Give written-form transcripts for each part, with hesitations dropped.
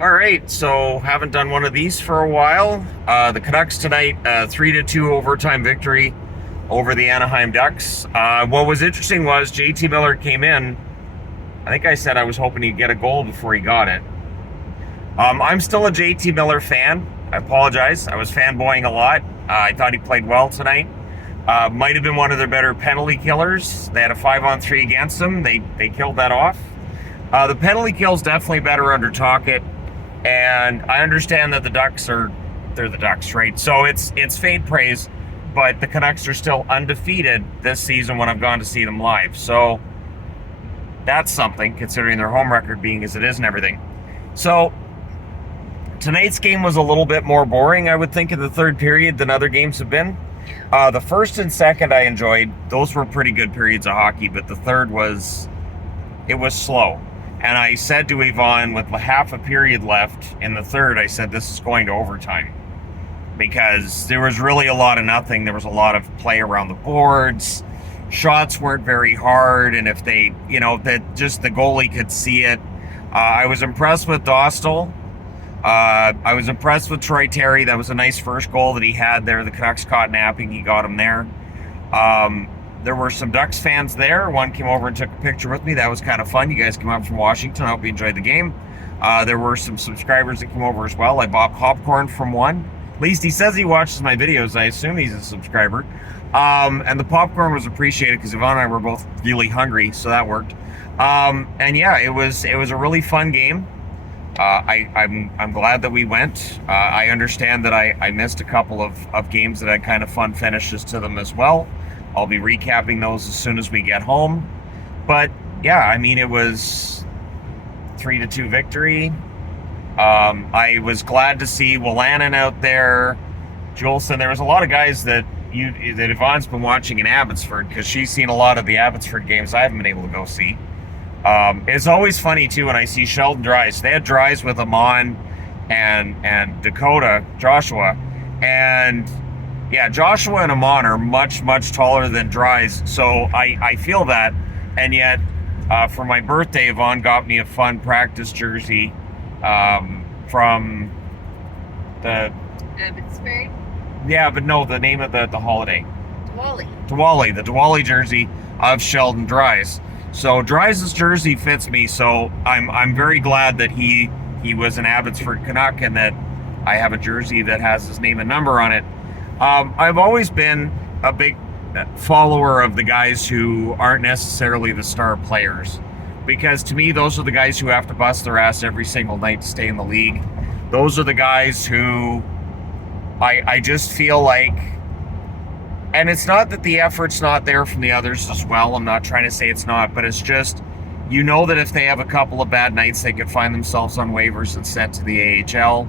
All right, so haven't done one of these for a while. The Canucks tonight, 3-2 overtime victory over the Anaheim Ducks. What was interesting was JT Miller came in. I think I said I was hoping he'd get a goal before he got it. I'm still a JT Miller fan. I apologize. I was fanboying a lot. I thought he played well tonight. Might have been one of their better penalty killers. They had a 5-on-3 against them. They killed that off. The penalty kill's definitely better under Tocchet. And I understand that they're the Ducks, right? So it's faint praise, but the Canucks are still undefeated this season when I've gone to see them live. So that's something, considering their home record being as it is and everything. So tonight's game was a little bit more boring, I would think, in the third period than other games have been. The first and second I enjoyed. Those were pretty good periods of hockey, but the third was slow. And I said to Yvonne, with half a period left in the third, I said, this is going to overtime. Because there was really a lot of nothing. There was a lot of play around the boards. Shots weren't very hard. And if they, that just the goalie could see it. I was impressed with Dostal. I was impressed with Troy Terry. That was a nice first goal that he had there. The Canucks caught napping. He got him there. There were some Ducks fans there. One came over and took a picture with me. That was kind of fun. You guys came up from Washington. I hope you enjoyed the game. There were some subscribers that came over as well. I bought popcorn from one. At least he says he watches my videos. I assume he's a subscriber. And the popcorn was appreciated because Yvonne and I were both really hungry, so that worked. And yeah, it was a really fun game. I'm glad that we went. I understand that I missed a couple of games that had kind of fun finishes to them as well. I'll be recapping those as soon as we get home. But yeah, I mean, it was 3-2 victory. I was glad to see Willanen out there, Jolson. There was a lot of guys that Yvonne's been watching in Abbotsford because she's seen a lot of the Abbotsford games I haven't been able to go see. It's always funny too when I see Sheldon Dries. They had Dries with Amon and Dakota, Joshua, and yeah, Joshua and Amon are much, much taller than Dries, so I feel that. And yet, for my birthday, Yvonne got me a fun practice jersey from the... Abbotsford? Yeah, but no, the name of the holiday. Diwali. The Diwali jersey of Sheldon Dries. So Dries' jersey fits me, so I'm very glad that he was an Abbotsford Canuck and that I have a jersey that has his name and number on it. I've always been a big follower of the guys who aren't necessarily the star players, because to me, those are the guys who have to bust their ass every single night to stay in the league. Those are the guys who I just feel like, and it's not that the effort's not there from the others as well. I'm not trying to say it's not, but it's just, that if they have a couple of bad nights, they could find themselves on waivers and sent to the AHL.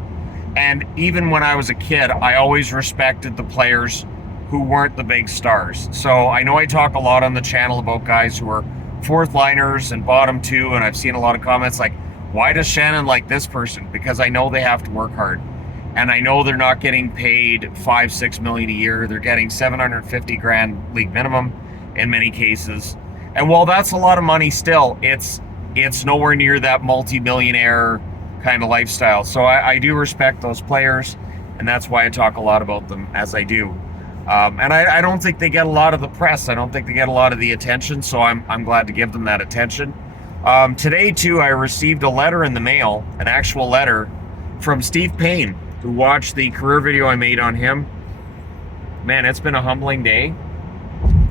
And even when I was a kid, I always respected the players who weren't the big stars. So I know I talk a lot on the channel about guys who are fourth liners and bottom two, and I've seen a lot of comments like, why does Shannon like this person? Because I know they have to work hard. And I know they're not getting paid $5-6 million a year. They're getting $750,000 league minimum in many cases. And while that's a lot of money still, it's nowhere near that multi-millionaire kind of lifestyle. So I do respect those players, and that's why I talk a lot about them as I do. And I don't think they get a lot of the press. I don't think they get a lot of the attention, so I'm glad to give them that attention. Today, too, I received a letter in the mail, an actual letter from Steve Payne, who watched the career video I made on him. Man, it's been a humbling day.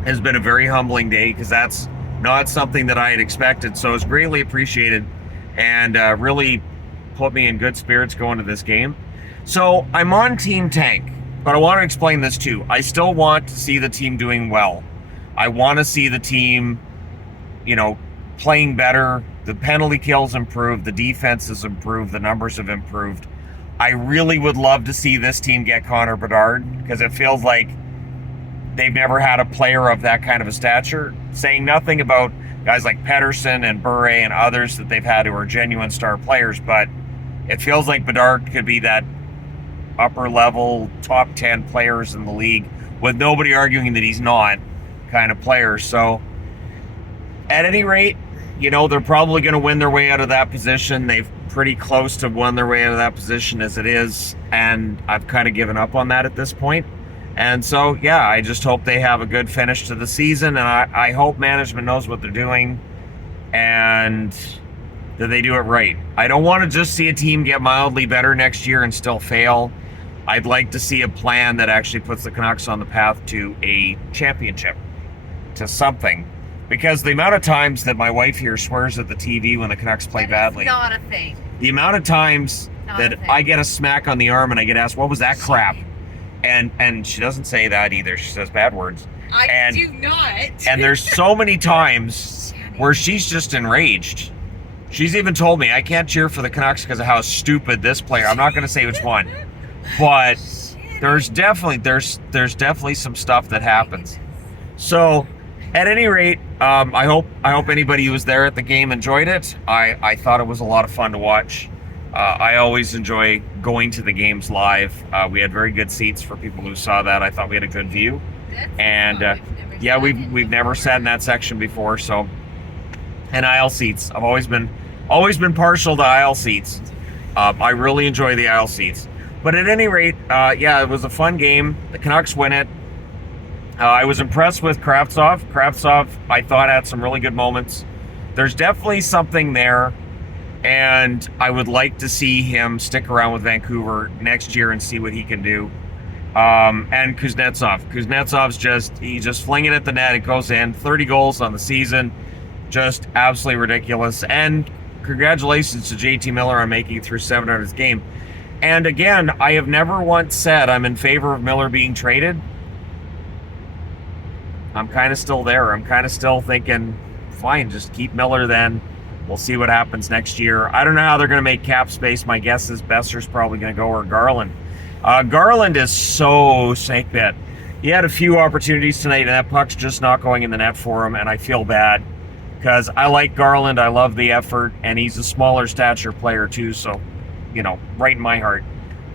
It's been a very humbling day because that's not something that I had expected. So it's greatly appreciated and really put me in good spirits going to this game. So I'm on Team Tank, but I want to explain this too. I still want to see the team doing well. I want to see the team, playing better. The penalty kills improved. The defense has improved. The numbers have improved. I really would love to see this team get Connor Bedard because it feels like they've never had a player of that kind of a stature. Saying nothing about guys like Pettersson and Bure and others that they've had who are genuine star players, but it feels like Bedard could be that upper level, top 10 players in the league with nobody arguing that he's not kind of player. So at any rate, they're probably going to win their way out of that position. They've pretty close to won their way out of that position as it is, and I've kind of given up on that at this point. And so, yeah, I just hope they have a good finish to the season, and I hope management knows what they're doing and that they do it right. I don't want to just see a team get mildly better next year and still fail. I'd like to see a plan that actually puts the Canucks on the path to a championship, to something. Because the amount of times that my wife here swears at the TV when the Canucks play badly. Not a thing. The amount of times that I get a smack on the arm and I get asked, what was that crap? And she doesn't say that either. She says bad words. I do not. And there's so many times where she's just enraged. She's even told me I can't cheer for the Canucks because of how stupid this player. I'm not going to say which one, but there's definitely some stuff that happens. So, at any rate, I hope anybody who was there at the game enjoyed it. I thought it was a lot of fun to watch. I always enjoy going to the games live. We had very good seats for people who saw that. I thought we had a good view, and we've never sat in that section before. So, and aisle seats. I've always been partial to aisle seats. I really enjoy the aisle seats. But at any rate, it was a fun game. The Canucks win it. I was impressed with Kravtsov. Kravtsov, I thought, had some really good moments. There's definitely something there, and I would like to see him stick around with Vancouver next year and see what he can do. And Kuznetsov. Kuznetsov's he's just flinging it at the net. It goes in. 30 goals on the season. Just absolutely ridiculous. And congratulations to JT Miller on making it through 700 game. And again, I have never once said I'm in favor of Miller being traded. I'm kind of still there. I'm kind of still thinking, fine, just keep Miller then. We'll see what happens next year. I don't know how they're going to make cap space. My guess is Besser's probably going to go, or Garland. Garland is so snake bit. He had a few opportunities tonight, and that puck's just not going in the net for him, and I feel bad because I like Garland. I love the effort, and he's a smaller stature player too, so, right in my heart.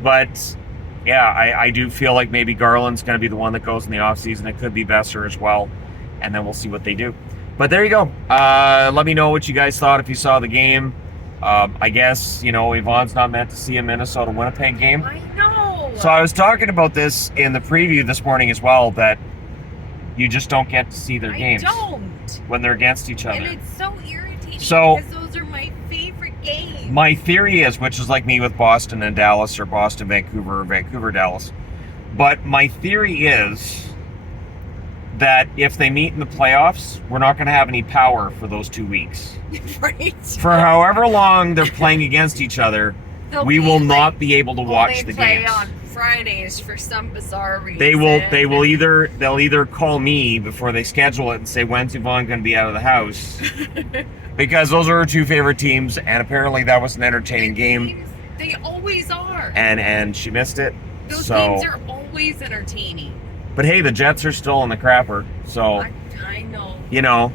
But yeah, I do feel like maybe Garland's going to be the one that goes in the offseason. It could be Besser as well, and then we'll see what they do. But there you go. Let me know what you guys thought if you saw the game. I guess, Yvonne's not meant to see a Minnesota-Winnipeg game. I know. So I was talking about this in the preview this morning as well, that you just don't get to see their games. I don't. When they're against each other. And it's so irritating because those are my favorite games. My theory is, which is like me with Boston and Dallas, or Boston, Vancouver, or Vancouver, Dallas. But my theory is that if they meet in the playoffs, we're not going to have any power for those 2 weeks. Right. For however long they're playing against each other, we will not be able to watch the games. They play on Fridays for some bizarre reason. They'll either call me before they schedule it and say, when's Yvonne going to be out of the house? Because those are her two favorite teams, and apparently that was an entertaining game. They always are. And she missed it. Those games are always entertaining. But hey, the Jets are still in the crapper, so I know.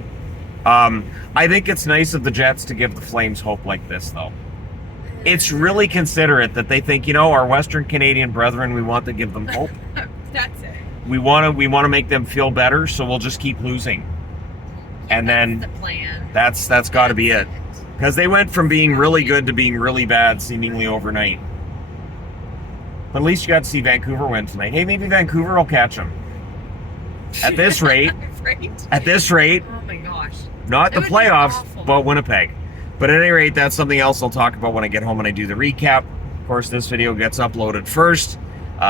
I think it's nice of the Jets to give the Flames hope like this, though. It's really considerate that they think, our Western Canadian brethren, we want to give them hope. That's it. We want to make them feel better, so we'll just keep losing. And then the plan. That's got to be it. Because they went from being really good to being really bad seemingly overnight. But at least you got to see Vancouver win tonight. Hey, maybe Vancouver will catch them. At this rate. Right? At this rate. Oh my gosh. Not the playoffs, but Winnipeg. But at any rate, that's something else I'll talk about when I get home and I do the recap. Of course, this video gets uploaded first.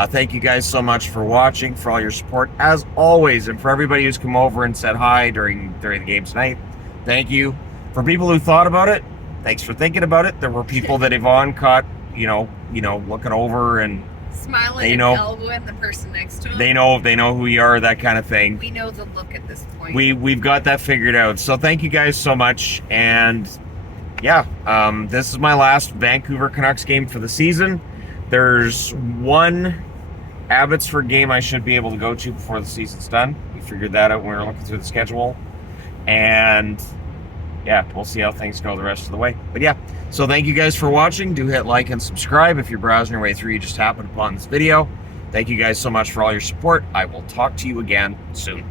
Thank you guys so much for watching, for all your support, as always. And for everybody who's come over and said hi during the game tonight, thank you. For people who thought about it, thanks for thinking about it. There were people that Yvonne caught, looking over and smiling and elbowing the person next to him. They know who you are, that kind of thing. We know the look at this point. We've got that figured out. So thank you guys so much. And yeah, this is my last Vancouver Canucks game for the season. There's one Abbotsford game I should be able to go to before the season's done. We figured that out when we were looking through the schedule. And yeah, we'll see how things go the rest of the way. But yeah, so thank you guys for watching. Do hit like and subscribe if you're browsing your way through. You just happened upon this video. Thank you guys so much for all your support. I will talk to you again soon.